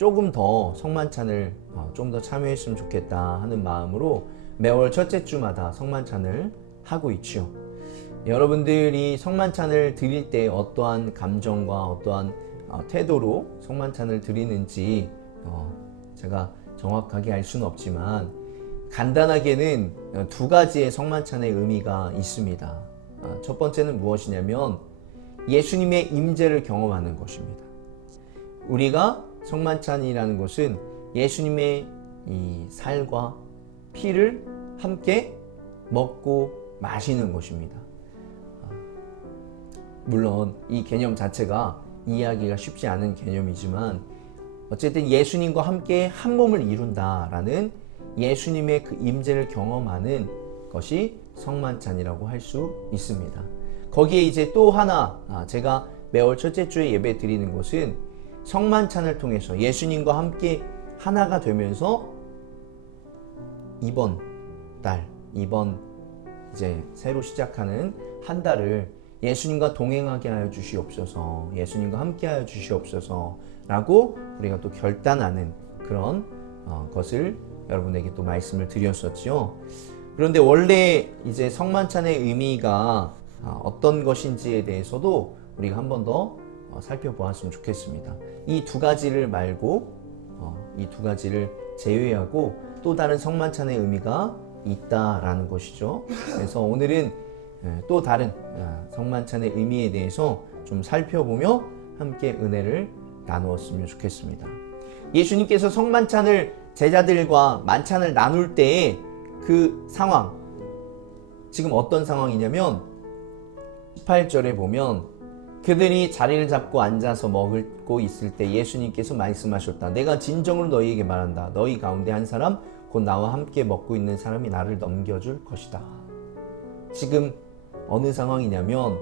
조금 더 성만찬을 좀 더 참여했으면 좋겠다 하는 마음으로 매월 첫째 주마다 성만찬을 하고 있죠. 여러분들이 성만찬을 드릴 때 어떠한 감정과 어떠한 태도로 성만찬을 드리는지 제가 정확하게 알 수는 없지만 간단하게는 두 가지의 성만찬의 의미가 있습니다. 첫 번째는 무엇이냐면 예수님의 임재를 경험하는 것입니다. 우리가 성만찬이라는 것은 예수님의 이 살과 피를 함께 먹고 마시는 것입니다. 물론 이 개념 자체가 이해하기가 쉽지 않은 개념이지만 어쨌든 예수님과 함께 한 몸을 이룬다라는 예수님의 그 임재를 경험하는 것이 성만찬이라고 할 수 있습니다. 거기에 이제 또 하나 제가 매월 첫째 주에 예배 드리는 것은 성만찬을 통해서 예수님과 함께 하나가 되면서 이번 이제 새로 시작하는 한 달을 예수님과 동행하게 하여 주시옵소서, 예수님과 함께 하여 주시옵소서 라고 우리가 또 결단하는 그런 것을 여러분에게 또 말씀을 드렸었죠. 그런데 원래 이제 성만찬의 의미가 어떤 것인지에 대해서도 우리가 한 번 더 살펴보았으면 좋겠습니다. 이 두 가지를 말고 이 두 가지를 제외하고 또 다른 성만찬의 의미가 있다라는 것이죠. 그래서 오늘은 또 다른 성만찬의 의미에 대해서 좀 살펴보며 함께 은혜를 나누었으면 좋겠습니다. 예수님께서 성만찬을 제자들과 만찬을 나눌 때의 그 상황, 지금 어떤 상황이냐면 18절에 보면 그들이 자리를 잡고 앉아서 먹고 있을 때 예수님께서 말씀하셨다. 내가 진정으로 너희에게 말한다. 너희 가운데 한 사람 곧 나와 함께 먹고 있는 사람이 나를 넘겨줄 것이다. 지금 어느 상황이냐면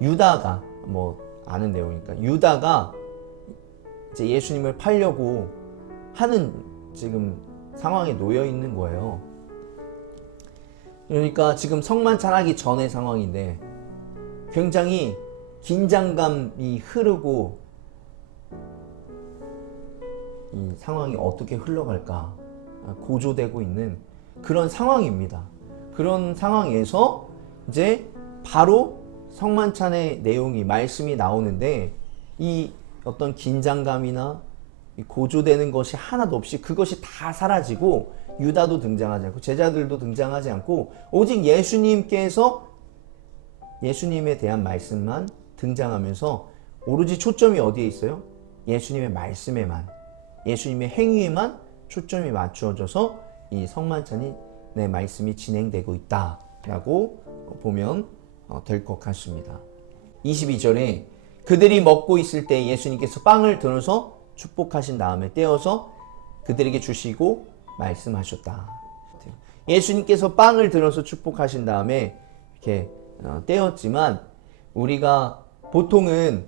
유다가 아는 내용이니까 유다가 이제 예수님을 팔려고 하는 지금 상황에 놓여 있는 거예요. 그러니까 지금 성만찬 하기 전의 상황인데 굉장히 긴장감이 흐르고 이 상황이 어떻게 흘러갈까 고조되고 있는 그런 상황입니다. 그런 상황에서 이제 바로 성만찬의 내용이 말씀이 나오는데 이 어떤 긴장감이나 고조되는 것이 하나도 없이 그것이 다 사라지고 유다도 등장하지 않고 제자들도 등장하지 않고 오직 예수님에 대한 말씀만 등장하면서 오로지 초점이 어디에 있어요? 예수님의 말씀에만, 예수님의 행위에만 초점이 맞추어져서 이 성만찬이 내 말씀이 진행되고 있다라고 보면 될 것 같습니다. 22절에 그들이 먹고 있을 때 예수님께서 빵을 들어서 축복하신 다음에 떼어서 그들에게 주시고 말씀하셨다. 예수님께서 빵을 들어서 축복하신 다음에 이렇게 떼었지만 우리가 보통은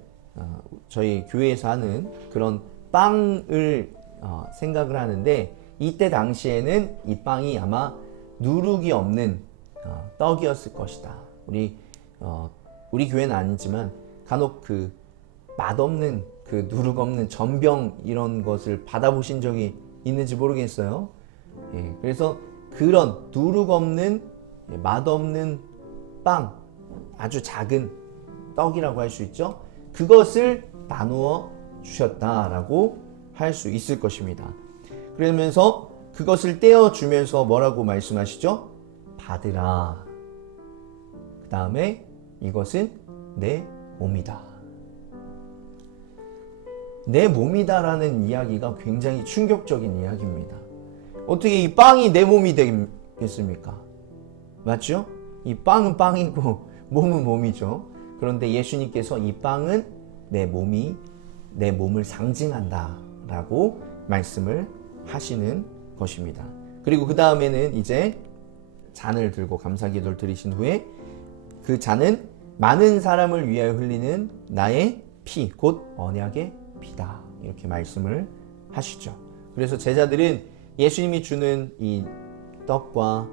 저희 교회에서 하는 그런 빵을 생각을 하는데 이때 당시에는 이 빵이 아마 누룩이 없는 떡이었을 것이다. 우리 교회는 아니지만 간혹 그 맛없는 그 누룩 없는 전병 이런 것을 받아보신 적이 있는지 모르겠어요. 그래서 그런 누룩 없는 맛없는 빵, 아주 작은 떡이라고 할 수 있죠. 그것을 나누어 주셨다라고 할 수 있을 것입니다. 그러면서 그것을 떼어 주면서 뭐라고 말씀하시죠? 받으라. 그 다음에 이것은 내 몸이다. 내 몸이다라는 이야기가 굉장히 충격적인 이야기입니다. 어떻게 이 빵이 내 몸이 되겠습니까? 맞죠? 이 빵은 빵이고 몸은 몸이죠. 그런데 예수님께서 이 빵은 내 몸을 상징한다 라고 말씀을 하시는 것입니다. 그리고 그 다음에는 이제 잔을 들고 감사기도를 드리신 후에 그 잔은 많은 사람을 위하여 흘리는 나의 피, 곧 언약의 피다. 이렇게 말씀을 하시죠. 그래서 제자들은 예수님이 주는 이 떡과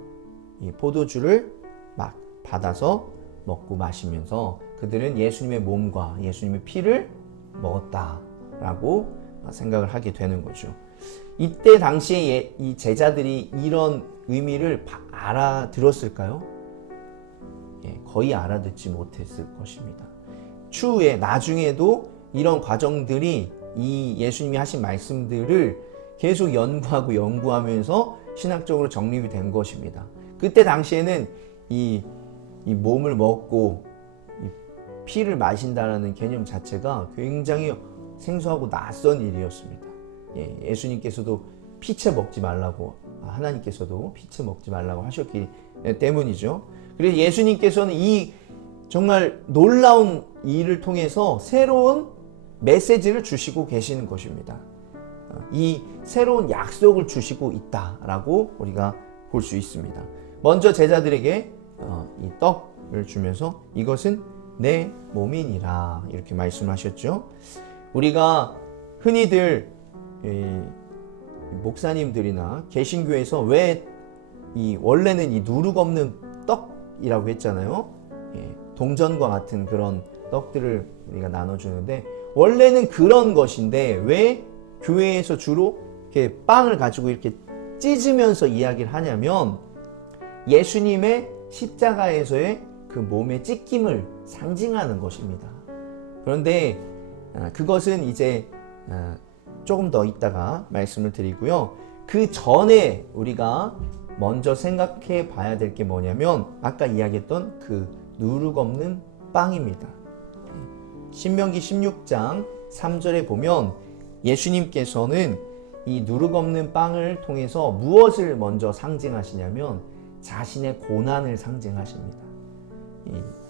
이 포도주를 막 받아서 먹고 마시면서 그들은 예수님의 몸과 예수님의 피를 먹었다라고 생각을 하게 되는 거죠. 이때 당시에 이 제자들이 이런 의미를 알아들었을까요? 거의 알아듣지 못했을 것입니다. 추후에 나중에도 이런 과정들이 이 예수님이 하신 말씀들을 계속 연구하면서 신학적으로 정립이 된 것입니다. 그때 당시에는 이 몸을 먹고 이 피를 마신다라는 개념 자체가 굉장히 생소하고 낯선 일이었습니다. 예수님께서도 피채 먹지 말라고, 하나님께서도 피채 먹지 말라고 하셨기 때문이죠. 그래서 예수님께서는 이 정말 놀라운 일을 통해서 새로운 메시지를 주시고 계시는 것입니다. 이 새로운 약속을 주시고 있다라고 우리가 볼 수 있습니다. 먼저 제자들에게 이 떡을 주면서 이것은 내 몸이니라 이렇게 말씀하셨죠. 우리가 흔히들 목사님들이나 개신교에서 왜 원래는 이 누룩 없는 떡이라고 했잖아요. 동전과 같은 그런 떡들을 우리가 나눠주는데 원래는 그런 것인데 왜 교회에서 주로 이렇게 빵을 가지고 이렇게 찢으면서 이야기를 하냐면 예수님의 십자가에서의 그 몸의 찢김을 상징하는 것입니다. 그런데 그것은 이제 조금 더 이따가 말씀을 드리고요. 그 전에 우리가 먼저 생각해 봐야 될 게 뭐냐면 아까 이야기했던 그 누룩 없는 빵입니다. 신명기 16장 3절에 보면 예수님께서는 이 누룩 없는 빵을 통해서 무엇을 먼저 상징하시냐면 자신의 고난을 상징하십니다.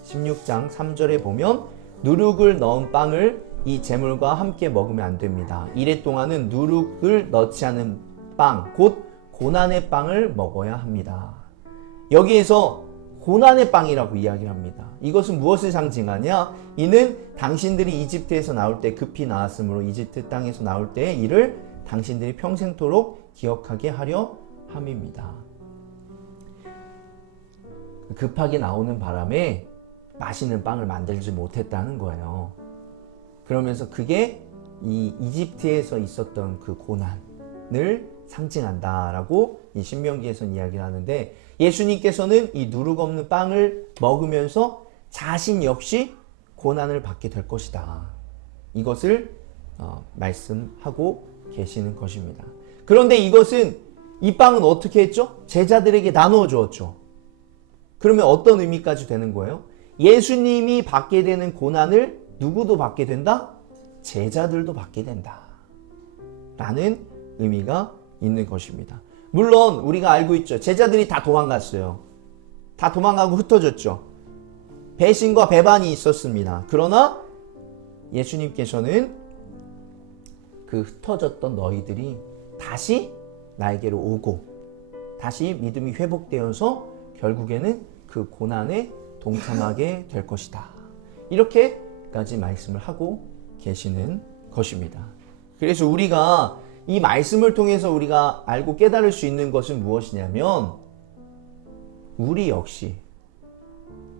16장 3절에 보면 누룩을 넣은 빵을 이 제물과 함께 먹으면 안 됩니다. 이래 동안은 누룩을 넣지 않은 빵, 곧 고난의 빵을 먹어야 합니다. 여기에서 고난의 빵이라고 이야기를 합니다. 이것은 무엇을 상징하냐? 이는 당신들이 이집트에서 나올 때 급히 나왔으므로 이집트 땅에서 나올 때 이를 당신들이 평생토록 기억하게 하려 함입니다. 급하게 나오는 바람에 맛있는 빵을 만들지 못했다는 거예요. 그러면서 그게 이 이집트에서 있었던 그 고난을 상징한다라고 이 신명기에서는 이야기를 하는데 예수님께서는 이 누룩 없는 빵을 먹으면서 자신 역시 고난을 받게 될 것이다. 이것을 말씀하고 계시는 것입니다. 그런데 이 빵은 어떻게 했죠? 제자들에게 나누어 주었죠. 그러면 어떤 의미까지 되는 거예요? 예수님이 받게 되는 고난을 누구도 받게 된다? 제자들도 받게 된다. 라는 의미가 있는 것입니다. 물론 우리가 알고 있죠. 제자들이 다 도망갔어요. 다 도망가고 흩어졌죠. 배신과 배반이 있었습니다. 그러나 예수님께서는 그 흩어졌던 너희들이 다시 나에게로 오고 다시 믿음이 회복되어서 결국에는 그 고난에 동참하게 될 것이다. 이렇게까지 말씀을 하고 계시는 것입니다. 그래서 우리가 이 말씀을 통해서 우리가 알고 깨달을 수 있는 것은 무엇이냐면 우리 역시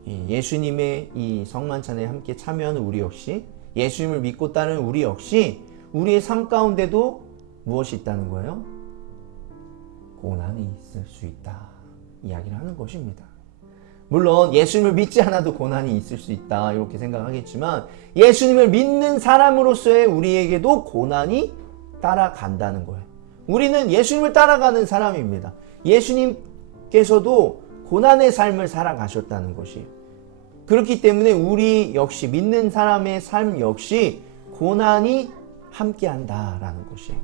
예수님의 이 성만찬에 함께 참여하는 우리 역시 예수님을 믿고 따르는 우리 역시 우리의 삶 가운데도 무엇이 있다는 거예요? 고난이 있을 수 있다. 이야기를 하는 것입니다. 물론 예수님을 믿지 않아도 고난이 있을 수 있다 이렇게 생각하겠지만 예수님을 믿는 사람으로서의 우리에게도 고난이 따라간다는 거예요. 우리는 예수님을 따라가는 사람입니다. 예수님께서도 고난의 삶을 살아가셨다는 것이에요. 그렇기 때문에 우리 역시 믿는 사람의 삶 역시 고난이 함께한다라는 것이에요.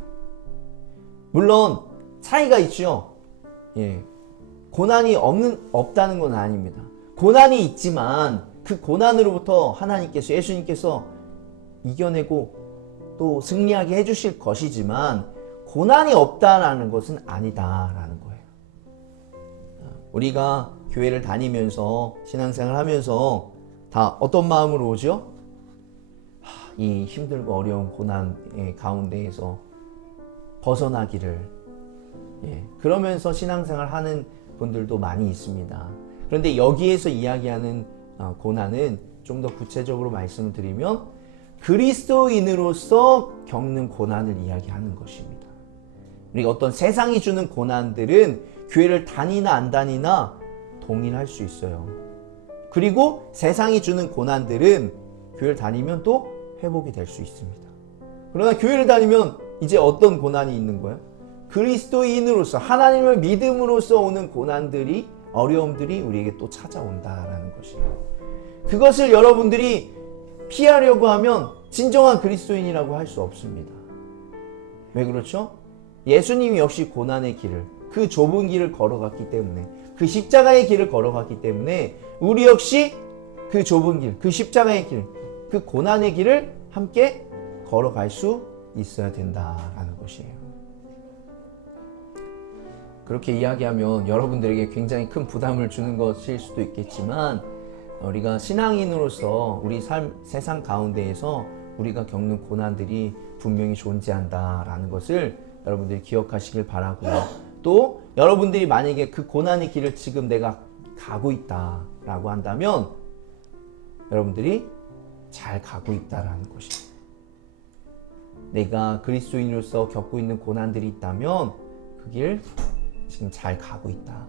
물론 차이가 있죠. 고난이 없다는 건 아닙니다. 고난이 있지만 그 고난으로부터 하나님께서 예수님께서 이겨내고 또 승리하게 해주실 것이지만 고난이 없다라는 것은 아니다라는 거예요. 우리가 교회를 다니면서 신앙생활 하면서 다 어떤 마음으로 오죠? 이 힘들고 어려운 고난의 가운데에서 벗어나기를 그러면서 신앙생활 하는 분들도 많이 있습니다. 그런데 여기에서 이야기하는 고난은 좀 더 구체적으로 말씀을 드리면 그리스도인으로서 겪는 고난을 이야기하는 것입니다. 우리가 어떤 세상이 주는 고난들은 교회를 다니나 안 다니나 동일할 수 있어요. 그리고 세상이 주는 고난들은 교회를 다니면 또 회복이 될 수 있습니다. 그러나 교회를 다니면 이제 어떤 고난이 있는 거예요? 그리스도인으로서 하나님을 믿음으로써 오는 고난들이, 어려움들이 우리에게 또 찾아온다라는 것이에요. 그것을 여러분들이 피하려고 하면 진정한 그리스도인이라고 할 수 없습니다. 왜 그렇죠? 예수님이 역시 고난의 길을, 그 좁은 길을 걸어갔기 때문에, 그 십자가의 길을 걸어갔기 때문에 우리 역시 그 좁은 길, 그 십자가의 길, 그 고난의 길을 함께 걸어갈 수 있어야 된다라는 것이에요. 그렇게 이야기하면 여러분들에게 굉장히 큰 부담을 주는 것일 수도 있겠지만, 우리가 신앙인으로서 우리 세상 가운데에서 우리가 겪는 고난들이 분명히 존재한다라는 것을 여러분들이 기억하시길 바라고요. 또 여러분들이 만약에 그 고난의 길을 지금 내가 가고 있다라고 한다면 여러분들이 잘 가고 있다라는 것입니다. 내가 그리스도인으로서 겪고 있는 고난들이 있다면 그 길 지금 잘 가고 있다.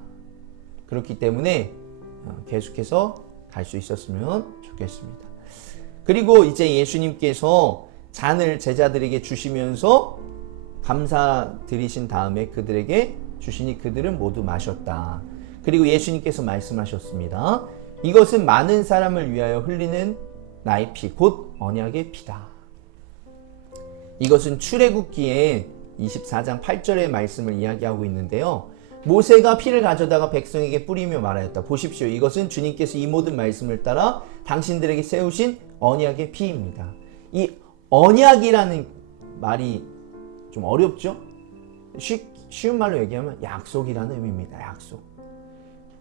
그렇기 때문에 계속해서 갈 수 있었으면 좋겠습니다. 그리고 이제 예수님께서 잔을 제자들에게 주시면서 감사드리신 다음에 그들에게 주시니 그들은 모두 마셨다. 그리고 예수님께서 말씀하셨습니다. 이것은 많은 사람을 위하여 흘리는 나의 피, 곧 언약의 피다. 이것은 출애굽기에 24장 8절의 말씀을 이야기하고 있는데요. 모세가 피를 가져다가 백성에게 뿌리며 말하였다. 보십시오. 이것은 주님께서 이 모든 말씀을 따라 당신들에게 세우신 언약의 피입니다. 이 언약이라는 말이 좀 어렵죠? 쉬운 말로 얘기하면 약속이라는 의미입니다.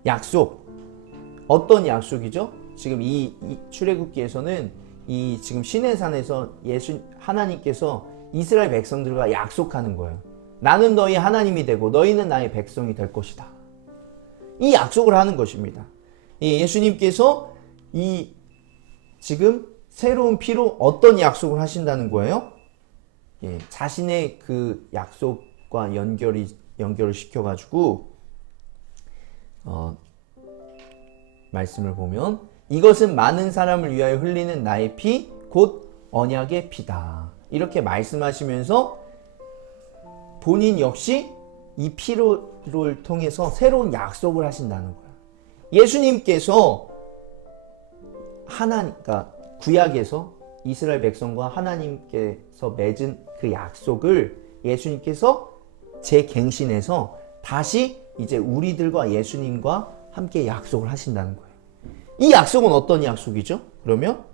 약속. 어떤 약속이죠? 지금 이 출애굽기에서는 이 지금 시내산에서 하나님께서 이스라엘 백성들과 약속하는 거예요. 나는 너희 하나님이 되고 너희는 나의 백성이 될 것이다. 이 약속을 하는 것입니다. 예수님께서 이 지금 새로운 피로 어떤 약속을 하신다는 거예요? 자신의 그 약속과 연결을 시켜가지고 말씀을 보면 이것은 많은 사람을 위하여 흘리는 나의 피, 곧 언약의 피다. 이렇게 말씀하시면서 본인 역시 이 피를 통해서 새로운 약속을 하신다는 거예요. 예수님께서 그러니까 구약에서 이스라엘 백성과 하나님께서 맺은 그 약속을 예수님께서 재갱신해서 다시 이제 우리들과 예수님과 함께 약속을 하신다는 거예요. 이 약속은 어떤 약속이죠? 그러면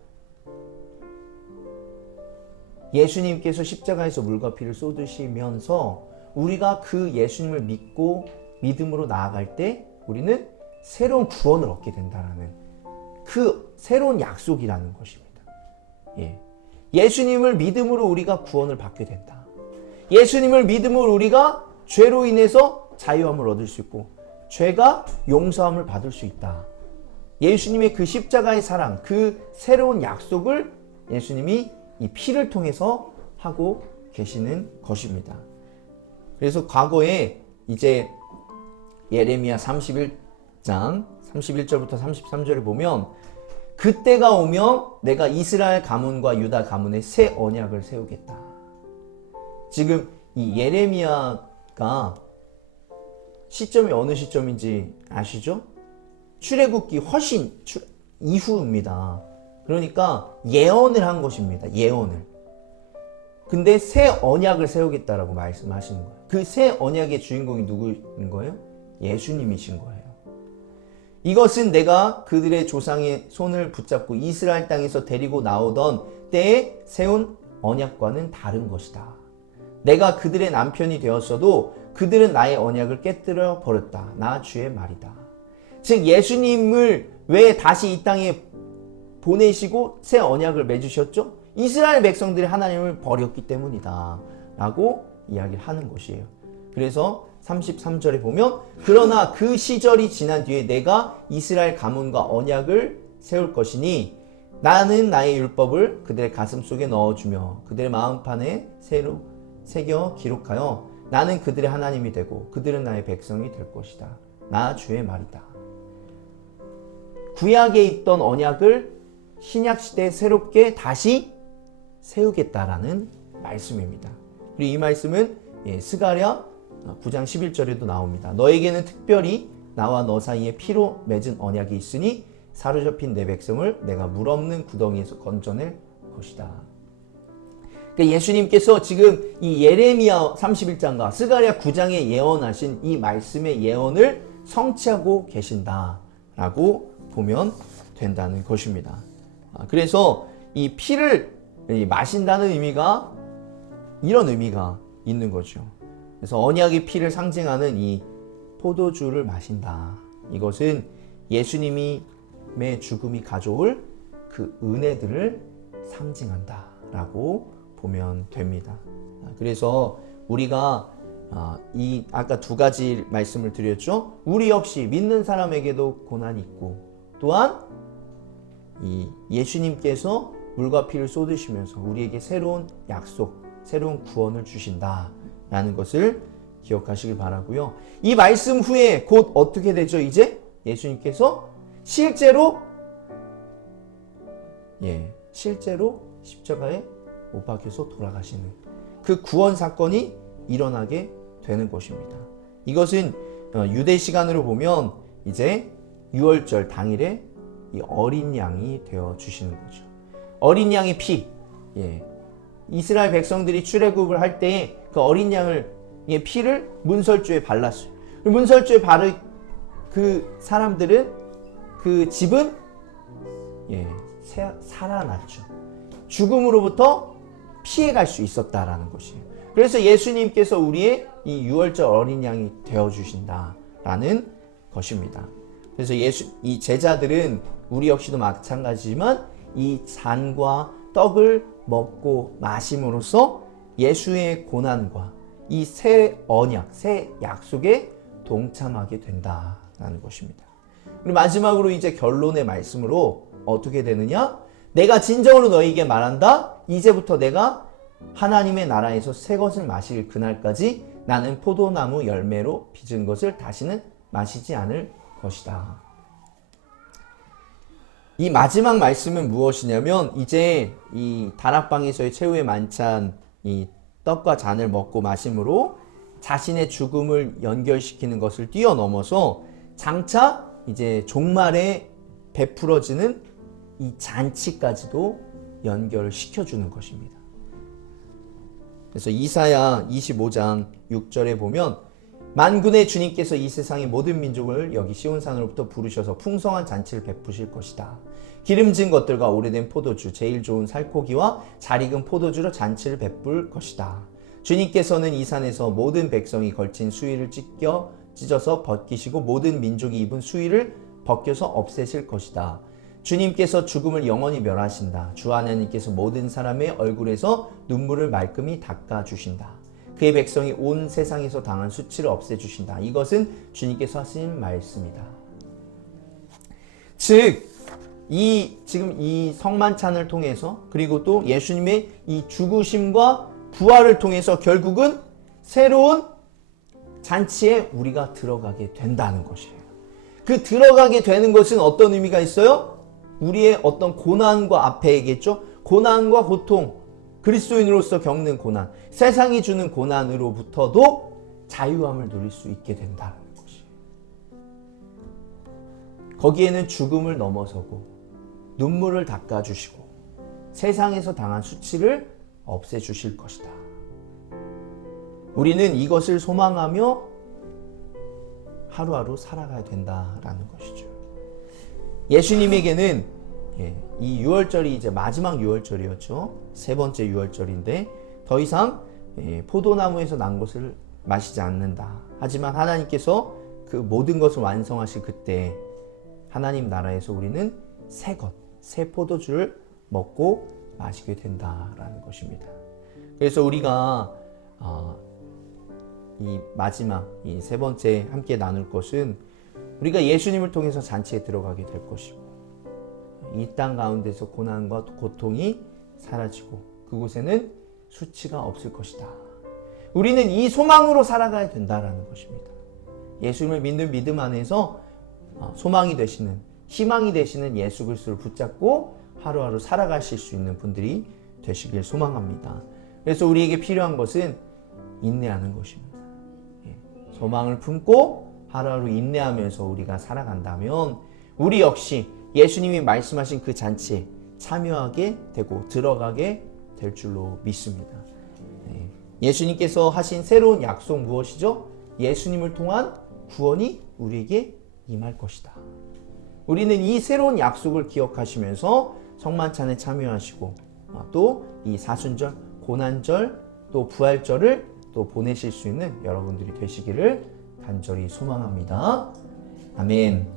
예수님께서 십자가에서 물과 피를 쏟으시면서 우리가 그 예수님을 믿고 믿음으로 나아갈 때 우리는 새로운 구원을 얻게 된다는 그 새로운 약속이라는 것입니다. 예수님을 믿음으로 우리가 구원을 받게 된다. 예수님을 믿음으로 우리가 죄로 인해서 자유함을 얻을 수 있고 죄가 용서함을 받을 수 있다. 예수님의 그 십자가의 사랑, 그 새로운 약속을 예수님이 이 피를 통해서 하고 계시는 것입니다. 그래서 과거에 이제 예레미야 31장 31절부터 33절을 보면 그때가 오면 내가 이스라엘 가문과 유다 가문에 새 언약을 세우겠다. 지금 이 예레미야가 시점이 어느 시점인지 아시죠? 출애굽기 훨씬 이후입니다. 그러니까 예언을 한 것입니다. 예언을. 근데 새 언약을 세우겠다라고 말씀하시는 거예요. 그 새 언약의 주인공이 누구인 거예요? 예수님이신 거예요. 이것은 내가 그들의 조상의 손을 붙잡고 이스라엘 땅에서 데리고 나오던 때에 세운 언약과는 다른 것이다. 내가 그들의 남편이 되었어도 그들은 나의 언약을 깨뜨려 버렸다. 나 주의 말이다. 즉 예수님을 왜 다시 이 땅에 보내시고 새 언약을 맺으셨죠? 이스라엘 백성들이 하나님을 버렸기 때문이다 라고 이야기를 하는 것이에요. 그래서 33절에 보면 그러나 그 시절이 지난 뒤에 내가 이스라엘 가문과 언약을 세울 것이니 나는 나의 율법을 그들의 가슴 속에 넣어주며 그들의 마음판에 새로 새겨 기록하여 나는 그들의 하나님이 되고 그들은 나의 백성이 될 것이다. 나 주의 말이다. 구약에 있던 언약을 신약 시대에 새롭게 다시 세우겠다라는 말씀입니다. 그리고 이 말씀은 스가랴 9장 11절에도 나옵니다. 너에게는 특별히 나와 너 사이에 피로 맺은 언약이 있으니 사로잡힌 내 백성을 내가 물 없는 구덩이에서 건져낼 것이다. 그러니까 예수님께서 지금 이 예레미야 31장과 스가랴 9장에 예언하신 이 말씀의 예언을 성취하고 계신다라고 보면 된다는 것입니다. 그래서 이 피를 마신다는 의미가 이런 의미가 있는 거죠. 그래서 언약의 피를 상징하는 이 포도주를 마신다. 이것은 예수님의 죽음이 가져올 그 은혜들을 상징한다라고 보면 됩니다. 그래서 우리가 아까 두 가지 말씀을 드렸죠. 우리 역시 믿는 사람에게도 고난이 있고 또한 이 예수님께서 물과 피를 쏟으시면서 우리에게 새로운 약속, 새로운 구원을 주신다라는 것을 기억하시길 바라고요. 이 말씀 후에 곧 어떻게 되죠? 이제 예수님께서 실제로 십자가에 못 박혀서 돌아가시는 그 구원 사건이 일어나게 되는 것입니다. 이것은 유대 시간으로 보면 이제 유월절 당일에 이 어린 양이 되어 주시는 거죠. 어린 양의 피, 이스라엘 백성들이 출애굽을 할 때 그 어린 양을 피를 문설주에 발랐어요. 문설주에 바른 그 사람들은 그 집은 살아났죠. 죽음으로부터 피해갈 수 있었다라는 것이에요. 그래서 예수님께서 우리의 이 유월절 어린 양이 되어 주신다라는 것입니다. 그래서 이 제자들은 우리 역시도 마찬가지지만 이 잔과 떡을 먹고 마심으로써 예수의 고난과 이 새 언약, 새 약속에 동참하게 된다라는 것입니다. 그리고 마지막으로 이제 결론의 말씀으로 어떻게 되느냐? 내가 진정으로 너희에게 말한다. 이제부터 내가 하나님의 나라에서 새 것을 마실 그날까지 나는 포도나무 열매로 빚은 것을 다시는 마시지 않을 것이다. 이 마지막 말씀은 무엇이냐면 이제 이 다락방에서의 최후의 만찬 이 떡과 잔을 먹고 마심으로 자신의 죽음을 연결시키는 것을 뛰어넘어서 장차 이제 종말에 베풀어지는 이 잔치까지도 연결시켜주는 것입니다. 그래서 이사야 25장 6절에 보면 만군의 주님께서 이 세상의 모든 민족을 여기 시온산으로부터 부르셔서 풍성한 잔치를 베푸실 것이다. 기름진 것들과 오래된 포도주, 제일 좋은 살코기와 잘 익은 포도주로 잔치를 베풀 것이다. 주님께서는 이 산에서 모든 백성이 걸친 수의를 찢어서 벗기시고 모든 민족이 입은 수의를 벗겨서 없애실 것이다. 주님께서 죽음을 영원히 멸하신다. 주 하나님께서 모든 사람의 얼굴에서 눈물을 말끔히 닦아주신다. 그의 백성이 온 세상에서 당한 수치를 없애주신다. 이것은 주님께서 하신 말씀이다. 즉, 지금 이 성만찬을 통해서 그리고 또 예수님의 이 죽으심과 부활을 통해서 결국은 새로운 잔치에 우리가 들어가게 된다는 것이에요. 그 들어가게 되는 것은 어떤 의미가 있어요? 우리의 어떤 고난과 앞에겠죠? 고난과 고통, 그리스도인으로서 겪는 고난, 세상이 주는 고난으로부터도 자유함을 누릴 수 있게 된다는 것이에요. 거기에는 죽음을 넘어서고 눈물을 닦아주시고 세상에서 당한 수치를 없애주실 것이다. 우리는 이것을 소망하며 하루하루 살아가야 된다라는 것이죠. 예수님에게는 이 유월절이 이제 마지막 유월절이었죠. 세 번째 유월절인데 더 이상 포도나무에서 난 것을 마시지 않는다. 하지만 하나님께서 그 모든 것을 완성하실 그때 하나님 나라에서 우리는 새 포도주를 먹고 마시게 된다라는 것입니다. 그래서 우리가 이 마지막 이 세 번째 함께 나눌 것은 우리가 예수님을 통해서 잔치에 들어가게 될 것이고 이 땅 가운데서 고난과 고통이 사라지고 그곳에는 수치가 없을 것이다. 우리는 이 소망으로 살아가야 된다라는 것입니다. 예수님을 믿는 믿음 안에서 소망이 되시는, 희망이 되시는 예수 그리스도를 붙잡고 하루하루 살아가실 수 있는 분들이 되시길 소망합니다. 그래서 우리에게 필요한 것은 인내하는 것입니다. 소망을 품고 하루하루 인내하면서 우리가 살아간다면 우리 역시 예수님이 말씀하신 그 잔치에 참여하게 되고 들어가게 될 줄로 믿습니다. 예수님께서 하신 새로운 약속 무엇이죠? 예수님을 통한 구원이 우리에게 임할 것이다. 우리는 이 새로운 약속을 기억하시면서 성만찬에 참여하시고 또 이 사순절, 고난절, 또 부활절을 또 보내실 수 있는 여러분들이 되시기를 간절히 소망합니다. 아멘.